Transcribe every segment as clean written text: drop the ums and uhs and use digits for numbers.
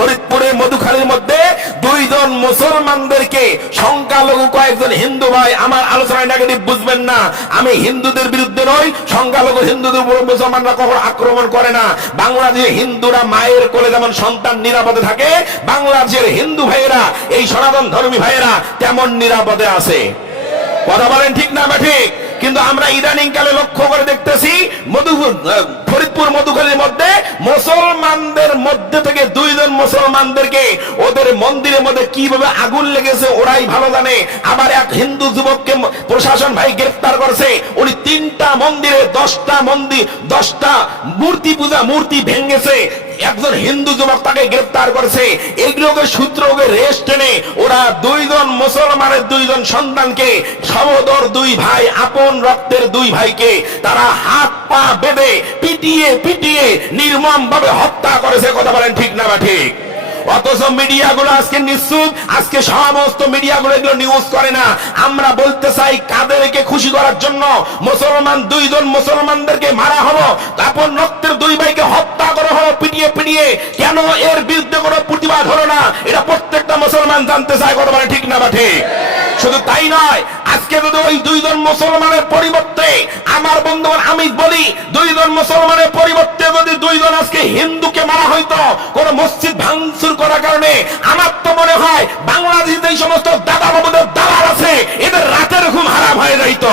ফরিদপুরের মধুখালীর মধ্যে দুইজন মুসলমানদেরকে সংখ্যালঘু কয়েকজন হিন্দু ভাই, আমার আলোচনায় নেগেটিভ বুঝবেন না, আমি হিন্দুদের বিরুদ্ধে নই, সংখ্যালঘু হিন্দুদের উপর মুসলমানরা কখনো আক্রমণ করে না। বাংলাদেশে হিন্দুরা মায়ের কোলে যেমন সন্তান নিরাপদে থাকে, বাংলাদেশের হিন্দু ভাইয়েরা, এই সনাতন ধর্মী ভাইয়েরা তেমন নিরাপদে আছে। কথা বলেন ঠিক না ঠিক? কিন্তু আমরা ইদানিং কালে লক্ষ্য করে দেখতেছি ফরিদপুর মধুখালীর মধ্যে মুসলমানদের মধ্যে থেকে দুইজন মুসলমানদেরকে ওদের মন্দিরের মধ্যে কিভাবে আগুন লেগেছে ওরাই ভালো জানে। আবার এক হিন্দু যুবককে প্রশাসন ভাই গ্রেফতার করেছে, উনি 3টা মন্দিরে 10টা মূর্তি ভেঙেছে। একজন হিন্দু যুবক তাকে গ্রেফতার করেছে। এইগুলোকে সূত্রকে রেস্ট টেনে ওরা দুইজন মুসলমানের দুইজন সন্তানকে, সহোদর দুই ভাই, আপন রক্তের দুই ভাইকে তারা হাত পা বেঁধে পিটিয়ে নির্মম ভাবে হত্যা করেছে। কথা বলেন ঠিক না ঠিক? অথচ মিডিয়াগুলো আজকে নিশ্চুপ, আজকে সমস্ত মিডিয়াগুলো এগুলো নিউজ করে না। আমরা বলতে চাই, কাদেরকে খুশি করার জন্য দুইজন মুসলমানদেরকে মারা হলো, আপন রক্তের দুই ভাইকে হত্যা করা হলো পিটিয়ে, কেন এর বিরুদ্ধে কোনো প্রতিবাদ হলো না? এটা প্রত্যেকটা মুসলমান জানতে চায়। কথা বলে ঠিক না ঠিক? শুধু তাই নয়, আজকে যদি ওই দুইজন মুসলমানের পরিবর্তে, আমার বন্ধুগণ আমি বলি, দুইজন মুসলমানের পরিবর্তে যদি দুইজন আজকে হিন্দুকে মারা হইতো কোন মসজিদ ভাঙচুর করার কারণে, আমার তো মনে হয় বাংলাদেশে এই সমস্ত দাদা বাবুদের দালাল আছে, এদের রাতের ঘুম হারাম হয়ে যাইতো।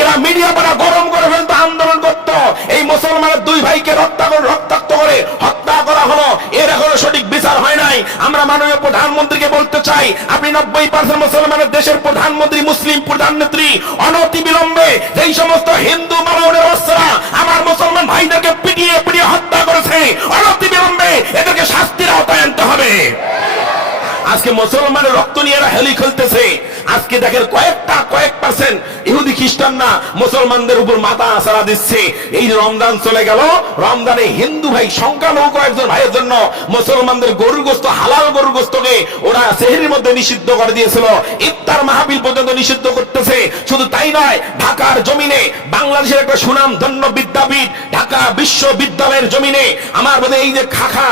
এরা মিডিয়া পাড়া গরম করে ফেলতো, আন্দোলন করত। এই মুসলমানের দুই ভাইকে রক্তাক্ত করে হত্যা করা হলো, এর এখনো সঠিক বিচার হয় নাই। আমরা মাননীয় প্রধানমন্ত্রীকে বলতে চাই, আপনি 90% মুসলমানের দেশের প্রধানমন্ত্রী, মুসলিম প্রধানমন্ত্রী, অনতি বিলম্বে যেই সমস্ত হিন্দু মানবের অস্ত্রা আমার মুসলমান ভাইদেরকে পিটিয়ে হত্যা করেছে, অনতি বিলম্বে এদেরকে শাস্তির আওতায় আনতে হবে। আজকে মুসলমানের রক্ত নিয়ে এরা হেলি খেলতেছে। আজকে দেখেন কয়েক পার্সেন্ট ইহুদি খ্রিস্টানরা মুসলমানদের উপর মাথা আছাড়া দিচ্ছে। এই রমজান চলে গেল, রমজানে হিন্দু ভাই সংখ্যালঘু কয়েকজন ভাইয়ের জন্য মুসলমানদের গরুর গোশত, হালাল গরুর গোশতকে ওরা সেহরির মধ্যে নিষিদ্ধ করে দিয়েছিল, ইফতার মাহফিল পর্যন্ত নিষিদ্ধ করতেছে। শুধু তাই নয়, ঢাকার জমিনে বাংলাদেশের একটা সুনাম ধন্য বিদ্যাপীঠ ঢাকা বিশ্ববিদ্যালয়ের জমিনে আমার বোধ এই যে খাখা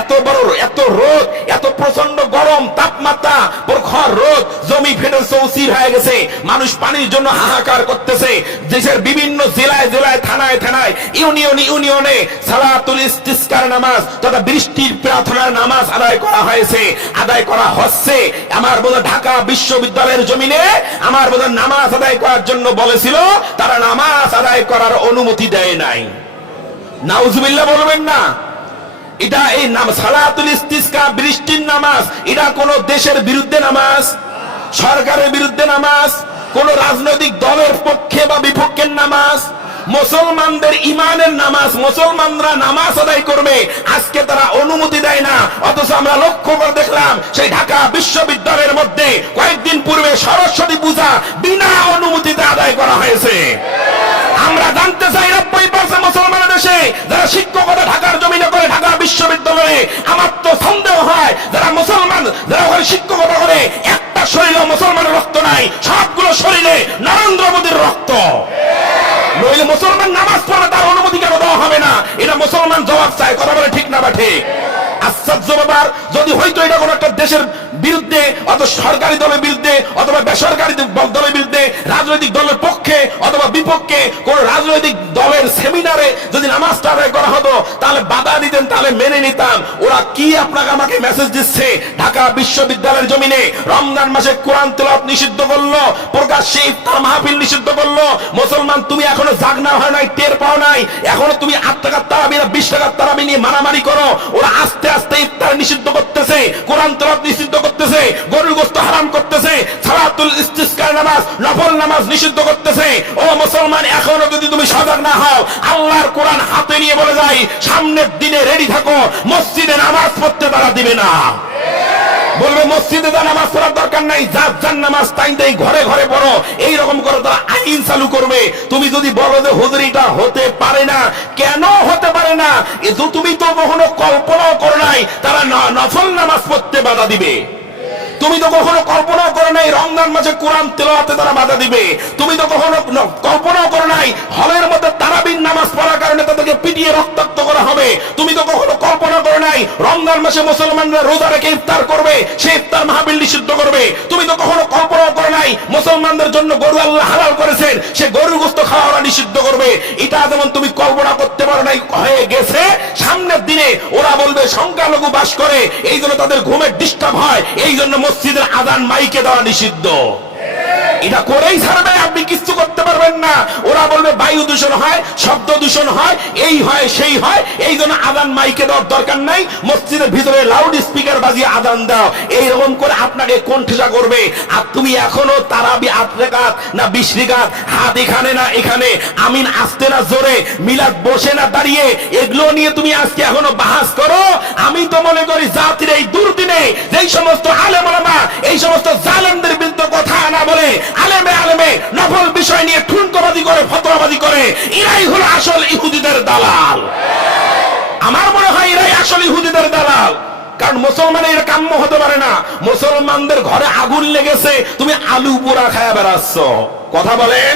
এত বড়, এত রোদ, এত প্রচন্ড গরম তাপমাত্রা, প্রখর রোদ, জমি ফেটে চৌচির হয়ে গেছে, মানুষ পানির জন্য হাহাকার করতেছে। দেশের বিভিন্ন জেলায় থানায় ইউনিয়নে সালাতুল ইস্তিসকার নামাজ তথা বৃষ্টির প্রার্থনার নামাজ আদায় করা হচ্ছে। আমার বোধ ঢাকা বিশ্ববিদ্যালয়ের জমিনে আমার বোধ নামাজ আদায় করার জন্য বলেছিল, তারা নামাজ আদায় করার অনুমতি দেয় নাই। নাউজুবিল্লাহ বলবেন না? এটা এই নাম সালাতুল ইস্তিসকা, বৃষ্টির নামাজ, এটা কোন দেশের বিরুদ্ধে নামাজ, সরকারের বিরুদ্ধে নামাজ, কোন রাজনৈতিক দলের পক্ষে বা বিপক্ষের নামাজ, মুসলমানদের ইমানের নামাজ, মুসলমানরা নামাজ আদায় করবে, আজকে তারা অনুমতি দেয় না। অথচ আমরা লক্ষ্য করে দেখলাম সেই ঢাকা বিশ্ববিদ্যালয়ের মধ্যে কয়েকদিন পূর্বে সরস্বতী পূজা বিনা অনুমতিতে আদায় করা হয়েছে। আমরা জানতে চাই, 90% মুসলমানের দেশে যারা শিক্ষকতা ঢাকার জমিনে করে, ঢাকা বিশ্ববিদ্যালয়ে, আমার তো সন্দেহ হয় যারা মুসলমান, যারা ওখানে শিক্ষকতা করে, একটা শরীরে মুসলমানের রক্ত নাই, সবগুলো শরীরে নরেন্দ্র মোদীর রক্ত। নইলে মুসলমান নামাজ পড়ে তার অনুমতি কেন দেওয়া হবে না? এটা মুসলমান জবাব চায়। কথা বলে ঠিক না বা ঠিক? আশ্চর্য ব্যাপার, যদি হয়তো এটা কোন একটা দেশের বিরুদ্ধে, অথবা সরকারি দলের বিরুদ্ধে, অথবা বেসরকারি দলের বিরুদ্ধে, রাজনৈতিক দলের পক্ষে অথবা বিপক্ষে কোন রাজনৈতিক দলের সেমিনারে যদি নামাজটা আদায় করা হতো, তাহলে বাধা দিতেন, তাহলে মেনে নিতাম। ওরা কি আপনাকে আমাকে মেসেজ দিচ্ছে? ঢাকা বিশ্ববিদ্যালয়ের জমিনে রমজান মাসে কোরআন তেলাওয়াত নিষিদ্ধ করলো, প্রকাশ্যে ইফতার মাহফিল নিষিদ্ধ করলো। মুসলমান তুমি এখনো জাগনা হয় নাই, টের পাও নাই, এখনো তুমি 8 টাকার তারাবি না 20 টাকার তারাবি নিয়ে মারামারি করো। ওরা আস্তে ইফতার নিষিদ্ধ করতেছে, কোরআন তেলাওয়াত নিষিদ্ধ করতেছে, গরুর গোশত হারাম করতেছে, সালাতুল ইস্তিসকার নামাজ, নফল নামাজ নিষিদ্ধ করতেছে। ও মুসলমান, এখনো যদি তুমি সজাগ না হও, আল্লাহর কোরআন হাতে নিয়ে বলে যাই, সামনের দিনে রেডি থাকো, মসজিদে নামাজ পড়তে তারা দিবে না। বলবে মসজিদে যা নামাজ পড়ার দরকার নাই, যার নামাজ তাই দেই, ঘরে ঘরে পড়ো, এইরকম করে তারা আইন চালু করবে। তুমি যদি বলো যে হুজুর এটা হতে পারে না, কেন হতে পারে না? এ তো তুমি তো কখনো কল্পনাও করো নাই তারা নফল নামাজ পড়তে বাধা দিবে। তুমি তো কখনো কল্পনা করো নাই রমজান মাসে কোরআন তেলাওয়াতে তারা বাধা দিবে। তুমি তো কখনো কল্পনা করো নাই হলের মধ্যে তারাবির নামাজ পড়ার কারণে তাদেরকে পিটিয়ে রক্তাক্ত করা হবে। তুমি তো কখনো কল্পনা করো নাই রমজান মাসে মুসলমানরা রোজা রেখে ইফতার করবে, সে ইফতার মাহফিল নিষিদ্ধ করবে। তুমি তো কখনো কল্পনা করো নাই মুসলমানদের জন্য গরু আল্লাহ হালাল করেছেন, সে গরুর গোশত খাওয়া নিষিদ্ধ করবে। এটা যেমন তুমি কল্পনা করতে পারো নাই, হয়ে গেছে। সামনের দিনে ওরা বলবে সংখ্যালঘু বাস করে, এই জন্য তাদের ঘুমের ডিস্টার্ব হয়, এই জন্য মসজিদের আযান মাইকে দেওয়া নিষিদ্ধ। এটা করেই ছাড়বে, আপনি কিছু করতে পারবেন না। ওরা বলবে বায়ু দূষণ হয়, শব্দ দূষণ হয়, এই হয় সেই হয়, এই জন্য আযান মাইকে দেওয়ার দরকার নাই, মসজিদের ভিতরে লাউড স্পিকার বাজিয়ে আযান দাও। এইরকম করে আপনাকে কণ্ঠেসা করবে। আর তুমি এখনো তারাবি 8 রাকাত না 20 রাকাত, হাত এখানে না এখানে, আমিন আসতে না জোরে, মিলাদ বসে না দাঁড়িয়ে, এগুলো নিয়ে তুমি আজকে এখনো বাহাস করো। আমি তো মনে করি জাতির এই দুর্দিনে যেই সমস্ত আলেম ওলামা এই সমস্ত জালেমদের বিরুদ্ধে কথা না বলে আলেমে আলেমে নফল বিষয় নিয়ে ঠুনকোবাজি করে, ফতোয়াবাজি করে, এরাই হলো আসল ইহুদিদের দালাল। আমার মনে হয় এরাই আসল ইহুদিদের দালাল। কারণ মুসলমানের কাম্য হতে পারে না। মুসলমানদের ঘরে আগুন লেগেছে, তুমি আলু পোড়া খায়া বেড়াচ্ছ, কথা বলেন।